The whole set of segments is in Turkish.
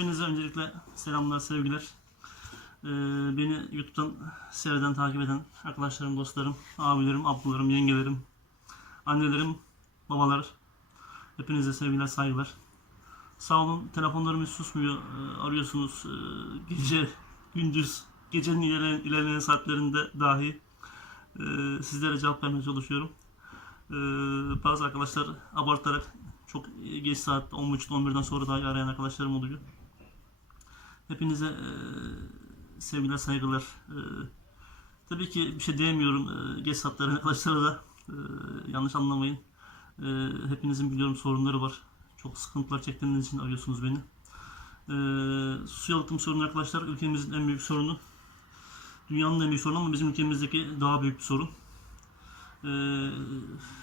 Hepinize öncelikle selamlar, sevgiler. Beni YouTube'dan seyreden, takip eden arkadaşlarım, dostlarım, abilerim, ablalarım, yengelerim, annelerim, babalar. Hepinize sevgiler, saygılar. Sağ olun, telefonlarım hiç susmuyor. Arıyorsunuz gece, gündüz, gecenin ilerleyen saatlerinde dahi sizlere cevap vermeye çalışıyorum. Bazı arkadaşlar abartarak çok geç saatte 10.30-11'den sonra dahi arayan arkadaşlarım oluyor. Hepinize sevgiler, saygılar. Tabii ki bir şey diyemiyorum. Geç saatlere arkadaşlara da yanlış anlamayın. Hepinizin biliyorum sorunları var. Çok sıkıntılar çektiğiniz için arıyorsunuz beni. Su yalıtım sorunu arkadaşlar ülkemizin en büyük sorunu. Dünyanın en büyük sorunu ama bizim ülkemizdeki daha büyük bir sorun.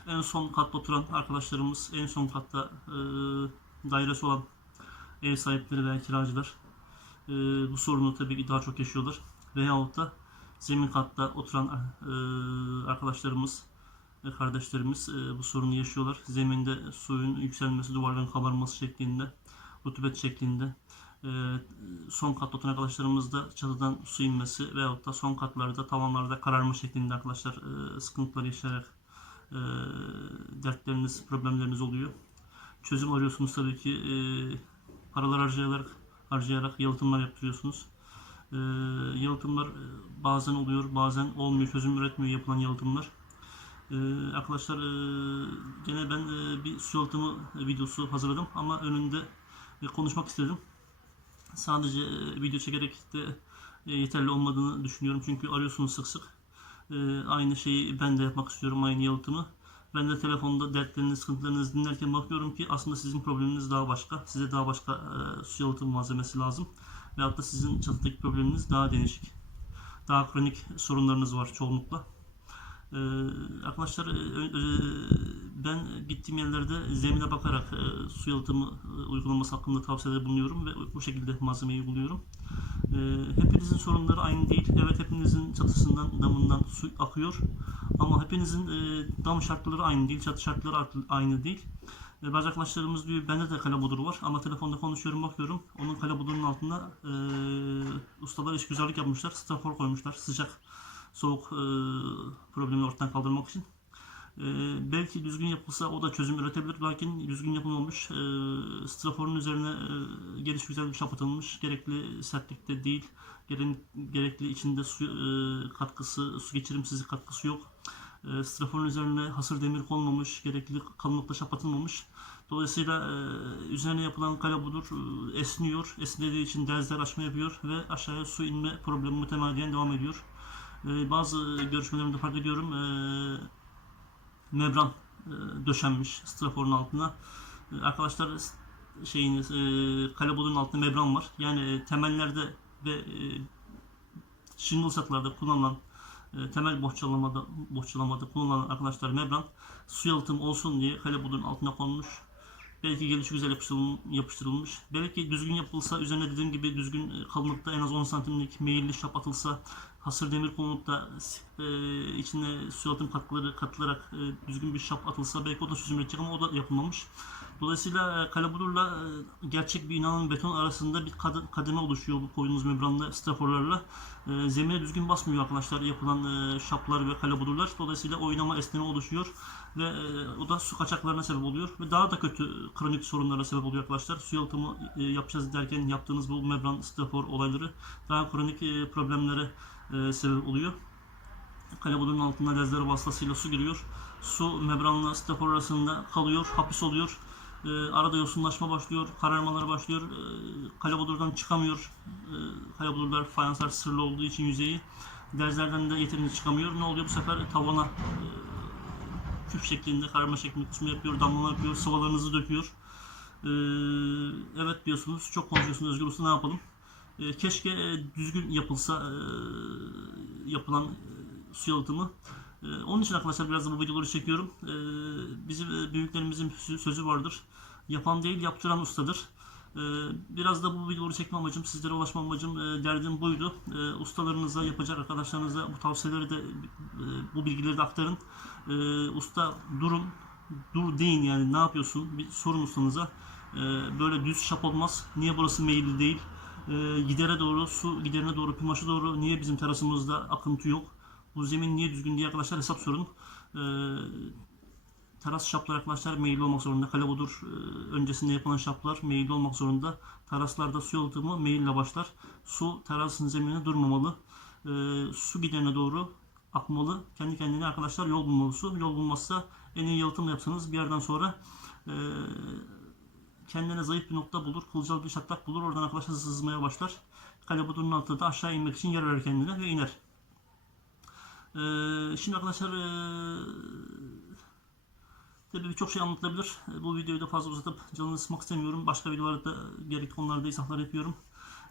En son katta oturan arkadaşlarımız, en son katta dairesi olan ev sahipleri veya kiracılar bu sorunu tabii ki daha çok yaşıyorlar. Veyahut da zemin katta oturan arkadaşlarımız, kardeşlerimiz bu sorunu yaşıyorlar. Zeminde suyun yükselmesi, duvarların kabarması şeklinde, rutubet şeklinde. Son katta oturan arkadaşlarımız da çatıdan su inmesi veyahut da son katlarda, tavanlarda kararma şeklinde arkadaşlar sıkıntılar yaşayarak dertleriniz, problemleriniz oluyor. Çözüm arıyorsunuz tabii ki. Paralar harcayarak yalıtımlar yaptırıyorsunuz. Yalıtımlar bazen oluyor, bazen olmuyor, çözüm üretmiyor yapılan yalıtımlar. Arkadaşlar gene ben bir su yalıtımı videosu hazırladım ama önünde konuşmak istedim. Sadece video çekerek de yeterli olmadığını düşünüyorum çünkü arıyorsunuz sık sık. Aynı şeyi ben de yapmak istiyorum, aynı yalıtımı. Ben de telefonda dertlerinizi, sıkıntılarınızı dinlerken bakıyorum ki aslında sizin probleminiz daha başka. Size daha başka su yalıtım malzemesi lazım. Veyahut da sizin çatıdaki probleminiz daha değişik. Daha kronik sorunlarınız var çoğunlukla. Arkadaşlar ben gittiğim yerlerde zemine bakarak su yalıtımı uygulaması hakkında tavsiyede bulunuyorum ve bu şekilde malzemeyi buluyorum. Hepinizin sorunları aynı değil. Evet, hepinizin çatısından, damından su akıyor. Ama hepinizin dam şartları aynı değil, çatı şartları aynı değil. Bazı arkadaşlarımız diyor bende de kalabudur var ama telefonda konuşuyorum, bakıyorum onun kalabudurun altında ustalar işgüzarlık yapmışlar, strafor koymuşlar sıcak soğuk problemini ortadan kaldırmak için. Belki düzgün yapılsa o da çözüm üretebilir, lakin düzgün yapılmamış. Straforun üzerine geliş güzel bir şap atılmış, gerekli sertlikte değil, gerekli içinde su katkısı, su geçirimsizlik katkısı yok. Straforun üzerine hasır demir konmamış, gerekli kalınlıkta şap atılmamış. Dolayısıyla üzerine yapılan kalabudur esniyor, esnediği için derzler açma yapıyor ve aşağıya su inme problemi mütemadiyen devam ediyor. Bazı görüşmelerimde fark ediyorum membran döşenmiş straforun altına. Arkadaşlar kalabudun altında membran var. Yani temellerde ve shingle setlarda kullanılan temel bohçalamada kullanılan arkadaşlar membran su yalıtım olsun diye kalabudun altına konmuş. Belki gelişi güzel yapıştırılmış. Belki düzgün yapılsa, üzerine dediğim gibi düzgün kalınlıkta en az 10 santimlik meyilli şap atılsa, hasır demir konulup da içine su yalıtım katkıları katılarak düzgün bir şap atılsa belki o da çözüm üretecek ama o da yapılmamış. Dolayısıyla kalabudurla gerçek bir inanın beton arasında bir kademe oluşuyor bu koyduğunuz membranla, straforlarla. Zemine düzgün basmıyor arkadaşlar yapılan şaplar ve kalabudurlar. Dolayısıyla oynama, esneme oluşuyor ve o da su kaçaklarına sebep oluyor ve daha da kötü kronik sorunlara sebep oluyor arkadaşlar. Su yalıtımı yapacağız derken yaptığınız bu membran, strafor olayları daha kronik problemlere sebep oluyor. Kalabudurun altında lezleri vasıtasıyla su giriyor. Su membranla strafor arasında kalıyor, hapis oluyor. Arada yosunlaşma başlıyor, kararmalar başlıyor. Kalabudurdan çıkamıyor. Kalabudurlar, fayanslar sırlı olduğu için yüzeyi derzlerden de yeterince çıkamıyor. Ne oluyor bu sefer? Tavana küf şeklinde, kararma şeklinde kusma yapıyor, damlama yapıyor, sıvalarınızı döküyor. Evet diyorsunuz, çok konuşuyorsunuz Özgür Usta, ne yapalım? Keşke düzgün yapılsa yapılan su yalıtımı. Onun için arkadaşlar biraz da bu videoları çekiyorum. Bizim büyüklerimizin sözü vardır. Yapan değil, yaptıran ustadır. Biraz da bu videoları çekme amacım, sizlere ulaşma amacım, derdim buydu. Ustalarınıza, yapacak arkadaşlarınıza bu tavsiyeleri de, bu bilgileri de aktarın. Usta dur deyin, yani ne yapıyorsun? Bir sorun ustanıza. Böyle düz şap olmaz. Niye burası meyilli değil? Gidere doğru, su giderine doğru, pimaşa doğru niye bizim terasımızda akıntı yok? Bu zemin niye düzgün diye arkadaşlar hesap sorun. Teras şaplar arkadaşlar meyilli olmak zorunda. Kalebudur öncesinde yapılan şaplar meyilli olmak zorunda. Teraslarda su yalıtımı meyille başlar. Su terasın zeminine durmamalı. Su giderine doğru akmalı. Kendi kendine arkadaşlar yol bulmalı su. Yol bulmazsa en iyi yalıtım yapsanız bir yerden sonra kendine zayıf bir nokta bulur. Kılcal bir çatlak bulur. Oradan arkadaşlar sızmaya başlar. Kalebudurun altında da aşağı inmek için yer arar kendine ve iner. Şimdi arkadaşlar tabii birçok şey anlatılabilir. Bu videoyu da fazla uzatıp canını sıkmak istemiyorum. Başka videolarda gerekli konularda izahlar yapıyorum.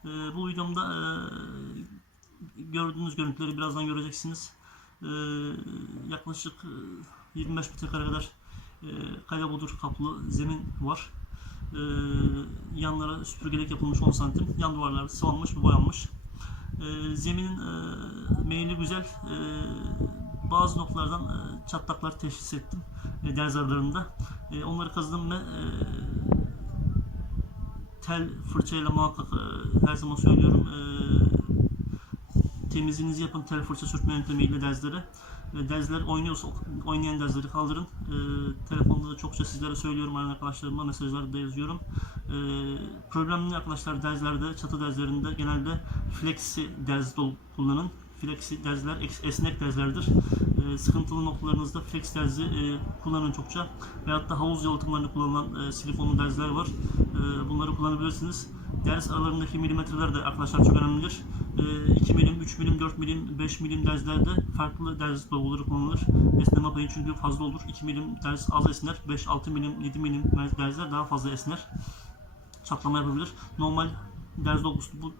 Bu videomda gördüğünüz görüntüleri birazdan göreceksiniz. Yaklaşık 25 metrekare kadar kalebudur kaplı zemin var. Yanlara süpürgelik yapılmış 10 santim. Yan duvarlar sıvanmış ve boyanmış. Zeminin meyili güzel. Bazı noktalardan çatlaklar teşhis ettim derz aralarında. Onları kazıdım ve tel fırçayla muhakkak her zaman söylüyorum temizliğinizi yapın tel fırça sürtme yöntemiyle derzlere. Derzler oynuyorsa oynayan derzleri kaldırın. Telefonda da çokça sizlere söylüyorum arkadaşlarıma mesajlarda yazıyorum. Problemli arkadaşlar derzlerde çatı derzlerinde genelde flexi derz kullanın. Flexi derzler esnek derzlerdir. Sıkıntılı noktalarınızda flex derzi kullanın çokça. Veyahut da havuz yalıtımlarında kullanılan silikonlu derzler var. Bunları kullanabilirsiniz. Derz aralarındaki milimetreler de arkadaşlar çok önemlidir. 2 milim, 3 milim, 4 milim, 5 milim derzlerde farklı derz dolguları kullanılır. Esneme payı çünkü fazla olur. 2 milim derz az esner. 5, 6 milim, 7 milim derzler daha fazla esner. Çatlama yapabilir. Normal derz dolgusu bu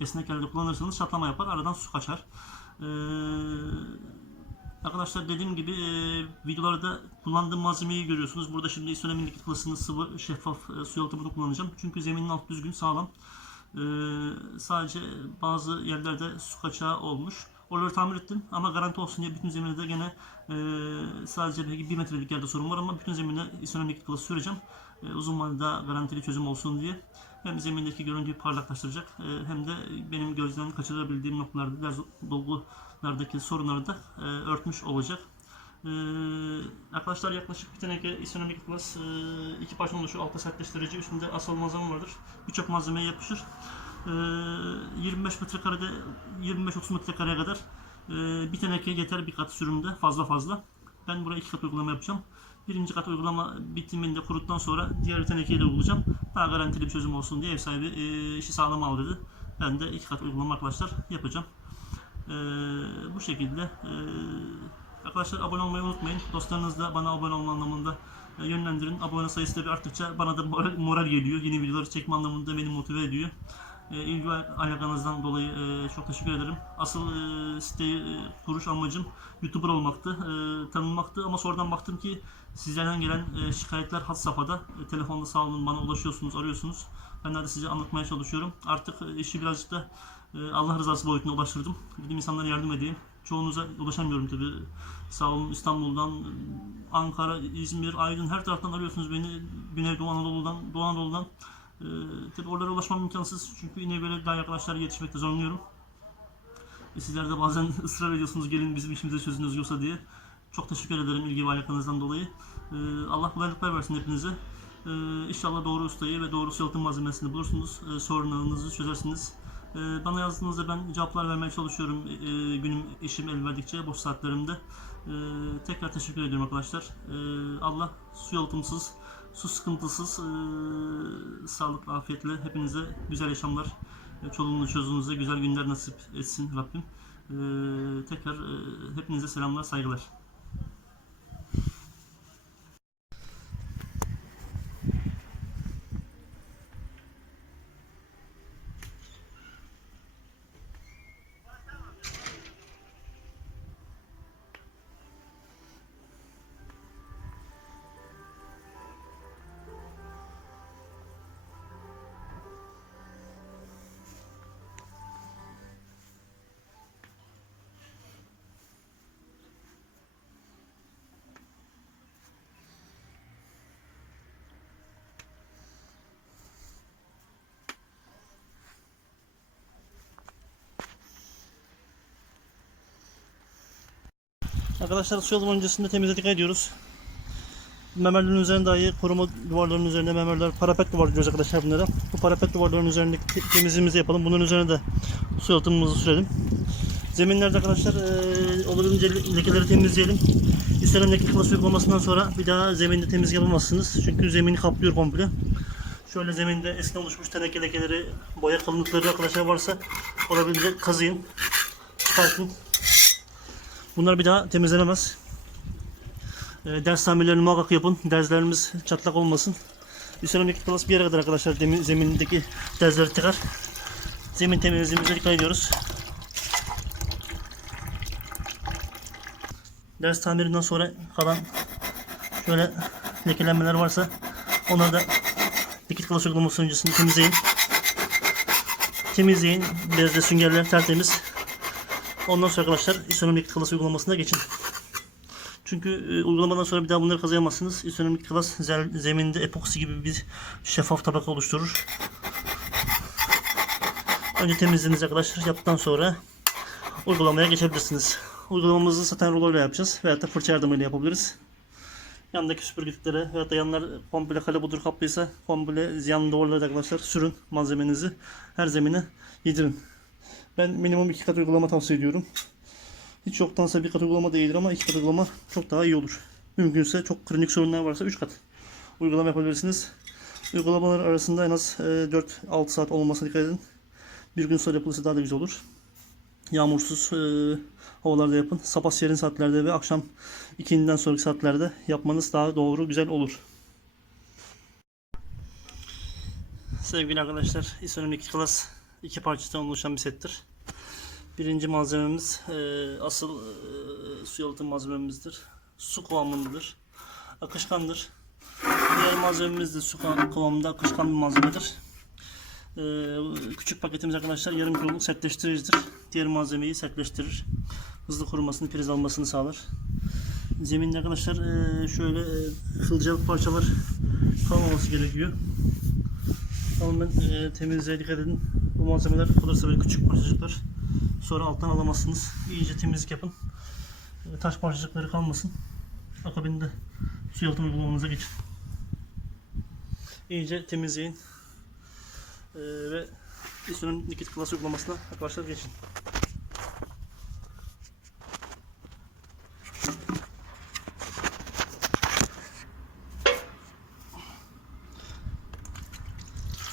esnek yerde kullanırsanız çatlama yapar. Aradan su kaçar. Arkadaşlar dediğim gibi videolarda kullandığım malzemeyi görüyorsunuz. Burada şimdi isolemin likit klasını sıvı şeffaf su yalıtımını kullanacağım. Çünkü zeminin altı düzgün sağlam. Sadece bazı yerlerde su kaçağı olmuş. Oraları tamir ettim ama garanti olsun diye bütün zemine de gene sadece belki 1 metrelik yerde sorun var ama bütün zemine isolemin likit klası süreceğim. Uzun vadede garantili çözüm olsun diye. Hem zemindeki görüntüyü parlaklaştıracak hem de benim gözden kaçırabildiğim noktalarda dolgulardaki sorunları da örtmüş olacak. Arkadaşlar yaklaşık bir teneke isonomik plus 2 parçadan oluşuyor. Altta sertleştirici, üstünde asıl malzeme vardır. Birçok malzemeye yapışır. 25 metrekarede 25-30 metrekareye kadar bir teneke yeter bir kat sürümde fazla. Ben buraya 2 kat uygulama yapacağım. Birinci kat uygulama bitiminde kuruttan sonra diğer tenekeye de uygulayacağım. Daha garantili bir çözüm olsun diye ev sahibi işi sağlam al dedi. Ben de 2 kat uygulama arkadaşlar yapacağım. Bu şekilde arkadaşlar abone olmayı unutmayın. Dostlarınız da bana abone olma anlamında yönlendirin. Abone sayısı da bir arttıkça bana da moral geliyor. Yeni videoları çekme anlamında beni motive ediyor. İlgi alakanızdan dolayı çok teşekkür ederim. Asıl siteyi kuruş amacım YouTuber olmaktı, tanınmaktı ama sonradan baktım ki sizlerden gelen şikayetler had safhada. Telefonda sağ olun bana ulaşıyorsunuz, arıyorsunuz. Ben de size anlatmaya çalışıyorum. Artık işi birazcık da Allah rızası boyutuna ulaştırdım. Dedim insanlara yardım edeyim. Çoğunuza ulaşamıyorum tabi. Sağ olun İstanbul'dan, Ankara, İzmir, Aydın her taraftan arıyorsunuz beni. Güneydoğu Anadolu'dan, Doğu Anadolu'dan. Tabi oralara ulaşmam imkansız çünkü yine böyle daha arkadaşlar yetişmekte zorlanıyorum. Sizler de bazen ısrar ediyorsunuz gelin bizim işimize çözün özgürse diye. Çok teşekkür ederim ilgi ve alakanızdan dolayı. Allah kolaylıklar versin hepinize. İnşallah doğru ustayı ve doğru yalıtım malzemesini bulursunuz. Sorunlarınızı çözersiniz. Bana yazdığınızda ben cevaplar vermeye çalışıyorum günüm işim el verdikçe boş saatlerimde. Tekrar teşekkür ediyorum arkadaşlar. Allah su yalıtımsız, su sıkıntısız, sağlıklı, afiyetle hepinize güzel yaşamlar, çoluğunuza çocuğunuza güzel günler nasip etsin Rabbim. Tekrar hepinize selamlar, saygılar. Arkadaşlar su yalıtım öncesinde temizledik ediyoruz. Memerlerin üzerinde dahi koruma duvarlarının üzerinde memerler, parapet duvar diyoruz arkadaşlar bunlara. Bu parapet duvarlarının üzerindeki temizliğimizi yapalım. Bunun üzerine de su yalıtımımızı sürelim. Zeminlerde arkadaşlar olabildiğince lekeleri temizleyelim. İstenen leke klası uygulamasından sonra bir daha zeminde temizlik yapamazsınız. Çünkü zemini kaplıyor komple. Şöyle zeminde eskiden oluşmuş teneke lekeleri, boya kalınlıkları arkadaşlar varsa olabildiğince kazıyın, çıkartın. Bunlar bir daha temizlenemez. Ders tamirlerini muhakkak yapın. Derslerimiz çatlak olmasın. Seramik klası bir yere kadar arkadaşlar zemindeki dersleri tıkar. Zemin temizliğimize dikkat ediyoruz. Ders tamirinden sonra kalan şöyle lekelenmeler varsa onları da dikit klası uygulaması öncesinde temizleyin. Bezle süngerler tertemiz. Ondan sonra arkadaşlar isonomik klası uygulamasına geçin. Çünkü uygulamadan sonra bir daha bunları kazıyamazsınız. İsonomik klas zeminde epoksi gibi bir şeffaf tabaka oluşturur. Önce temizliğinizi arkadaşlar yaptıktan sonra uygulamaya geçebilirsiniz. Uygulamamızı saten ruloyla yapacağız veya da fırça yardımıyla yapabiliriz. Yandaki süpürgeliklere veya da yanlar komple kale budur kaplıysa komple yan duvarlara arkadaşlar sürün malzemenizi. Her zemine yedirin. Ben minimum 2 kat uygulama tavsiye ediyorum. Hiç yoktansa bir kat uygulama da iyidir ama 2 kat uygulama çok daha iyi olur. Mümkünse çok kronik sorunlar varsa 3 kat uygulama yapabilirsiniz. Uygulamalar arasında en az 4-6 saat olmasına dikkat edin. Bir gün sonra yapılırsa daha da güzel olur. Yağmursuz havalarda yapın. Sabah serin saatlerde ve akşam 2'den sonraki saatlerde yapmanız daha doğru, güzel olur. Sevgili arkadaşlar, isonomik klas 2 parçadan oluşan bir settir. Birinci malzememiz asıl su yalıtım malzememizdir. Su kıvamındadır. Akışkandır. Diğer malzememiz de su kıvamında akışkan bir malzemedir. Küçük paketimiz arkadaşlar yarım kiloluk sertleştiricidir. Diğer malzemeyi sertleştirir. Hızlı kurumasını, priz almasını sağlar. Zeminde arkadaşlar şöyle kılcalık parçalar kalmaması gerekiyor. Tamamen temizliğe dikkat edin. Bu malzemeler olursa böyle küçük parçacıklar sonra alttan alamazsınız. İyice temizlik yapın. Taş parçacıkları kalmasın. Akabinde su yalıtım uygulamanıza geçin. İyice temizleyin. Ve isonomik likit klası uygulamasına arkadaşlar geçin.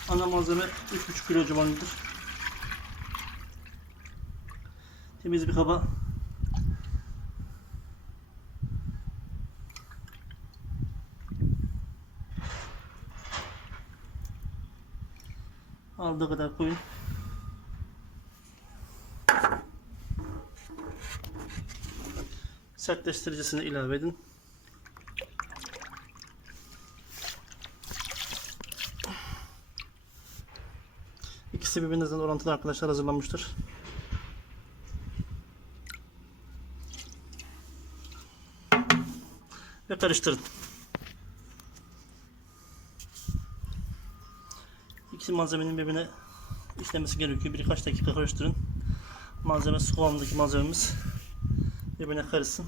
Ana malzeme 3,5 kilo civarındadır. Temiz bir kaba aldığı kadar koyun. Sertleştiricisini ilave edin. İkisi birbirinden orantılı arkadaşlar hazırlanmıştır. Ve karıştırın. İkisi malzemenin birbirine işlemesi gerekiyor. Birkaç dakika karıştırın. Malzeme su kıvamındaki malzememiz birbirine karışsın.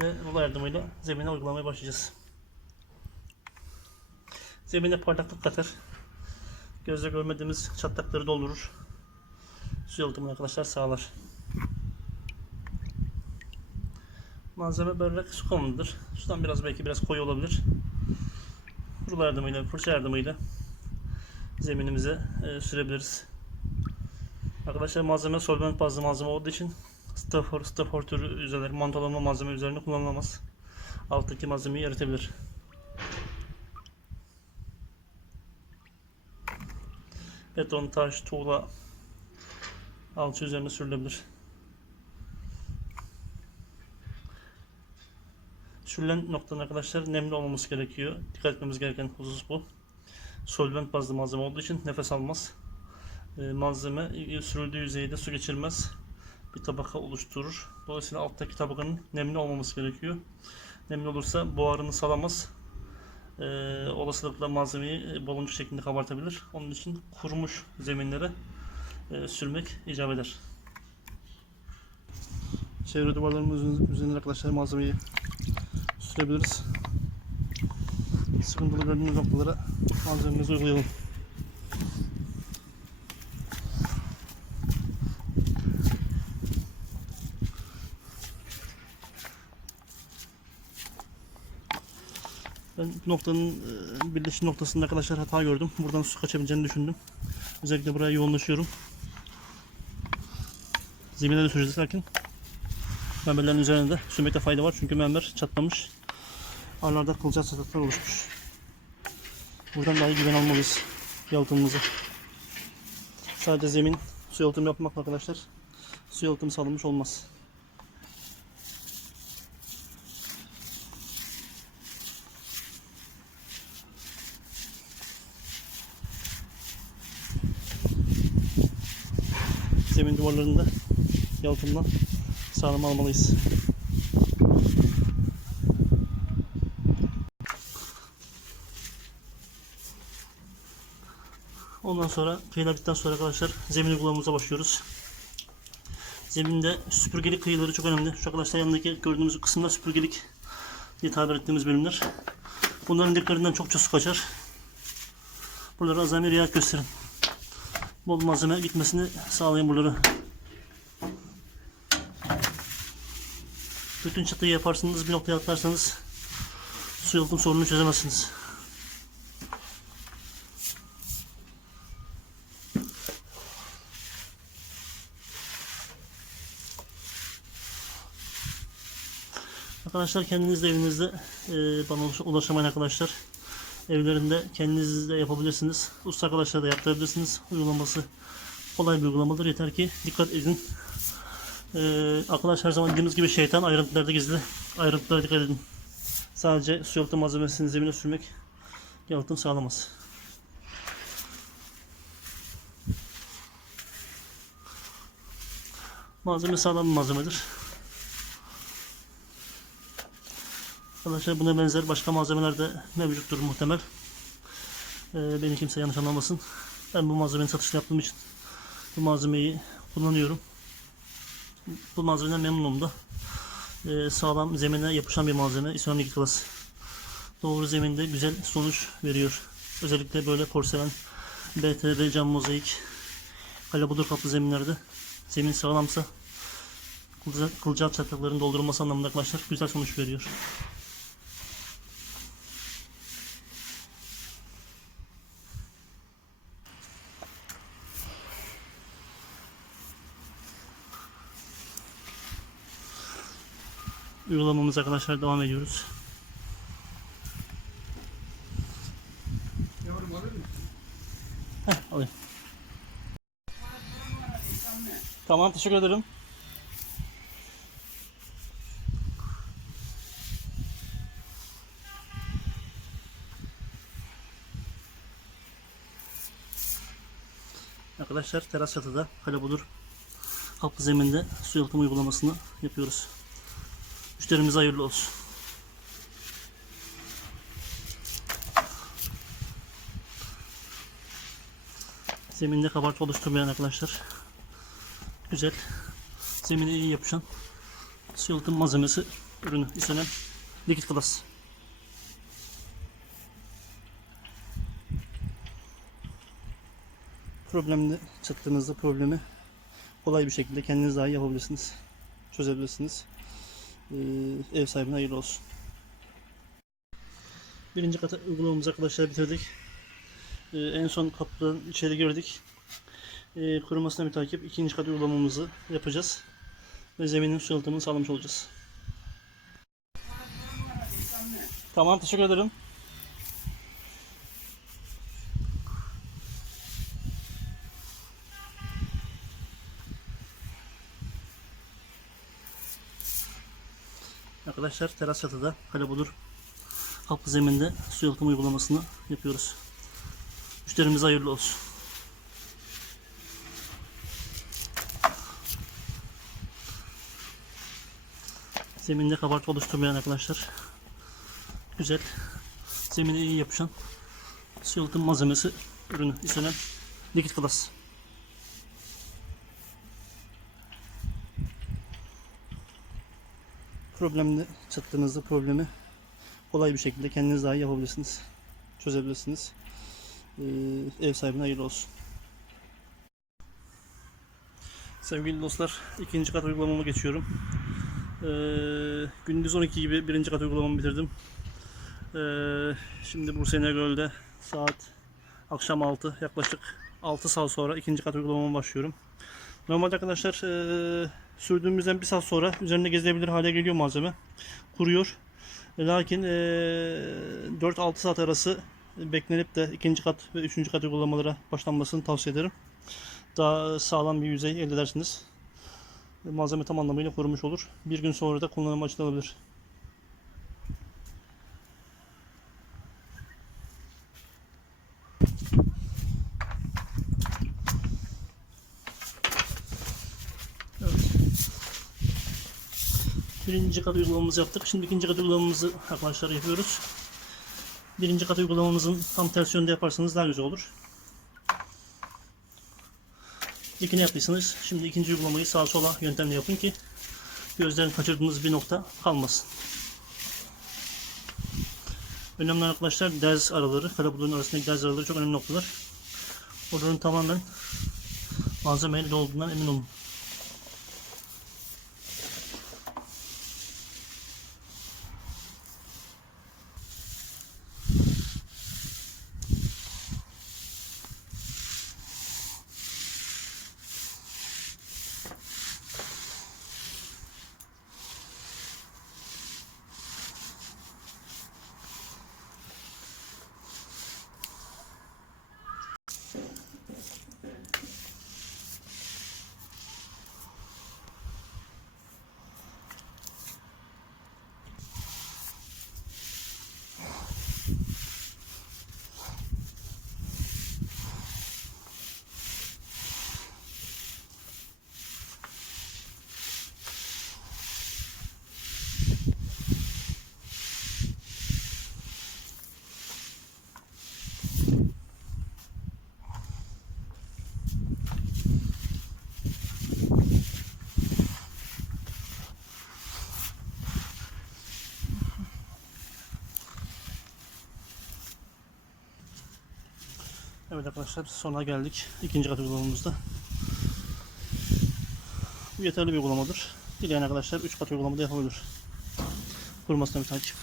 Ve rulo yardımıyla zemine uygulamaya başlayacağız. Zemine parlaklık katar. Gözle görmediğimiz çatlakları doldurur. Su yalıtımını arkadaşlar sağlar. Malzeme berrak su kıvamındadır. Sudan belki biraz koyu olabilir. Rulo yardımıyla, fırça yardımıyla zeminimize sürebiliriz. Arkadaşlar malzeme solvent bazlı malzeme olduğu için stafor türü üzerine, mantolama malzeme üzerine kullanılamaz. Alttaki malzemeyi eritabilir. Beton, taş, tuğla alçı üzerine sürülebilir. Sürülen noktanın arkadaşlar nemli olmaması gerekiyor. Dikkat etmemiz gereken husus bu. Solvent bazlı malzeme olduğu için nefes almaz. Malzeme sürüldüğü yüzeyde su geçirmez. Bir tabaka oluşturur. Dolayısıyla alttaki tabakanın nemli olmaması gerekiyor. Nemli olursa buharını salamaz. Olasılıkla malzemeyi baloncuk şeklinde kabartabilir. Onun için kurumuş zeminlere sürmek icap eder. Çevre duvarlarımızın üzerine arkadaşlar malzemeyi sürebiliriz. Sıkıntılı gördüğünüz noktalara malzememizi uygulayalım. Ben bu noktanın birleşim noktasında arkadaşlar hata gördüm. Buradan su kaçabileceğini düşündüm. Özellikle buraya yoğunlaşıyorum. Zemine de süreceğiz lakin mermerlerin üzerinde sürmekte fayda var. Çünkü mermer çatlamış. Aralarda kılcal çatlaklar oluşmuş. Buradan daha iyi güven almalıyız yalıtımımızı. Sadece zemin su yalıtımı yapmakla arkadaşlar su yalıtımı sağlanmış olmaz. Zemin duvarlarında yalıtımdan sağlam almalıyız. Ondan sonra kıyılar bittikten sonra arkadaşlar zemin uygulamamıza başlıyoruz. Zeminde süpürgelik kıyıları çok önemli. Şu arkadaşlar yanındaki gördüğümüz kısımlar süpürgelik diye tabir ettiğimiz bölümler. Bunların diplerinden çokça su kaçar. Buraları azami riayet gösterin. Bol malzeme gitmesini sağlayın buraları. Bütün çatıyı yaparsınız, bir noktaya atlarsanız su yalıtım sorununu çözemezsiniz. Arkadaşlar kendiniz de evinizde bana ulaşamayın arkadaşlar. Evlerinde kendiniz de yapabilirsiniz. Usta arkadaşlar da yaptırabilirsiniz. Uygulaması kolay bir uygulamadır. Yeter ki dikkat edin. Arkadaşlar her zaman dediğimiz gibi şeytan ayrıntılarda gizli. Ayrıntılara dikkat edin. Sadece su yalıtım malzemesini zemine sürmek yalıtım sağlamaz. Malzeme sağlam bir malzemedir. Arkadaşlar buna benzer başka malzemeler de mevcuttur muhtemel. Beni kimse yanlış anlamasın. Ben bu malzemenin satışını yaptığım için bu malzemeyi kullanıyorum. Bu malzemeden memnunum da. Sağlam zemine yapışan bir malzeme. İslam 2 klas. Doğru zeminde güzel sonuç veriyor. Özellikle böyle porselen, BTB, cam mozaik, kalabudur kaplı zeminlerde zemin sağlamsa kılcal çatlakların doldurulması anlamında arkadaşlar güzel sonuç veriyor. Uygulamamız arkadaşlar devam ediyoruz. Yavrum alır mısın? Alayım. Tamam, teşekkür ederim. Arkadaşlar teras çatıda kalabudur kaplı zeminde su yalıtım uygulamasını yapıyoruz. Müşterimize hayırlı olsun. Zeminde kabartı oluşturmayan arkadaşlar güzel zemine iyi yapışan su yalıtım malzemesi ürünü istenen Liquid Glass. Problemli çattığınızda problemi kolay bir şekilde kendiniz dahi yapabilirsiniz. Çözebilirsiniz. Ev sahibine hayırlı olsun. Birinci kata uygulamamızı arkadaşlar bitirdik. En son kapıdan içeri girdik. Kurumasına mütakip ikinci kat uygulamamızı yapacağız. Ve zeminin su yalıtımını sağlamış olacağız. Tamam, teşekkür ederim. Arkadaşlar teras çatıda kalabudur kaplı zeminde su yalıtım uygulamasını yapıyoruz. Müşterimize hayırlı olsun. Zeminde kabartı oluşturmayan arkadaşlar güzel zemine iyi yapışan su yalıtım malzemesi ürünü istenen Liquid Glass. Problemli çıktığınızda problemi kolay bir şekilde kendiniz dahi yapabilirsiniz. Çözebilirsiniz. Ev sahibine hayırlı olsun. Sevgili dostlar, ikinci kat uygulamama geçiyorum. Gündüz 12 gibi birinci kat uygulamamı bitirdim. Şimdi Bursa İnegöl'de saat akşam 6, yaklaşık 6 saat sonra ikinci kat uygulamama başlıyorum. Normalde arkadaşlar sürdüğümüzden bir saat sonra üzerinde gezilebilir hale geliyor malzeme. Kuruyor. Lakin 4-6 saat arası beklenip de ikinci kat ve üçüncü kat uygulamalara başlanmasını tavsiye ederim. Daha sağlam bir yüzey elde edersiniz. Malzeme tam anlamıyla korunmuş olur. Bir gün sonra da kullanıma açılabilir. Evet. Birinci kat uygulamamızı yaptık. Şimdi ikinci kat uygulamamızı arkadaşlar yapıyoruz. Birinci kat uygulamamızın tam ters yönde yaparsanız daha güzel olur. İlkini yaptıysanız şimdi ikinci uygulamayı sağa sola yöntemle yapın ki gözden kaçırdığınız bir nokta kalmasın. Önemli arkadaşlar derz araları, kalabudların arasındaki derz araları çok önemli noktalar. Oraların tamamen malzemeyle olduğundan emin olun. Evet arkadaşlar, sona geldik ikinci kat uygulamamızda. Bu yeterli bir uygulamadır. Dileyen arkadaşlar 3 kat uygulamada yapabilir. Kurumasına bir takip.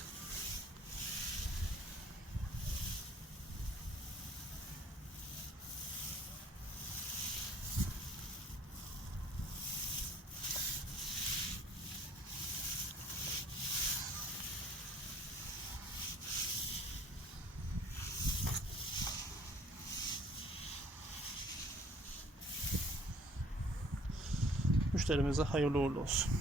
Müşterimize hayırlı uğurlu olsun.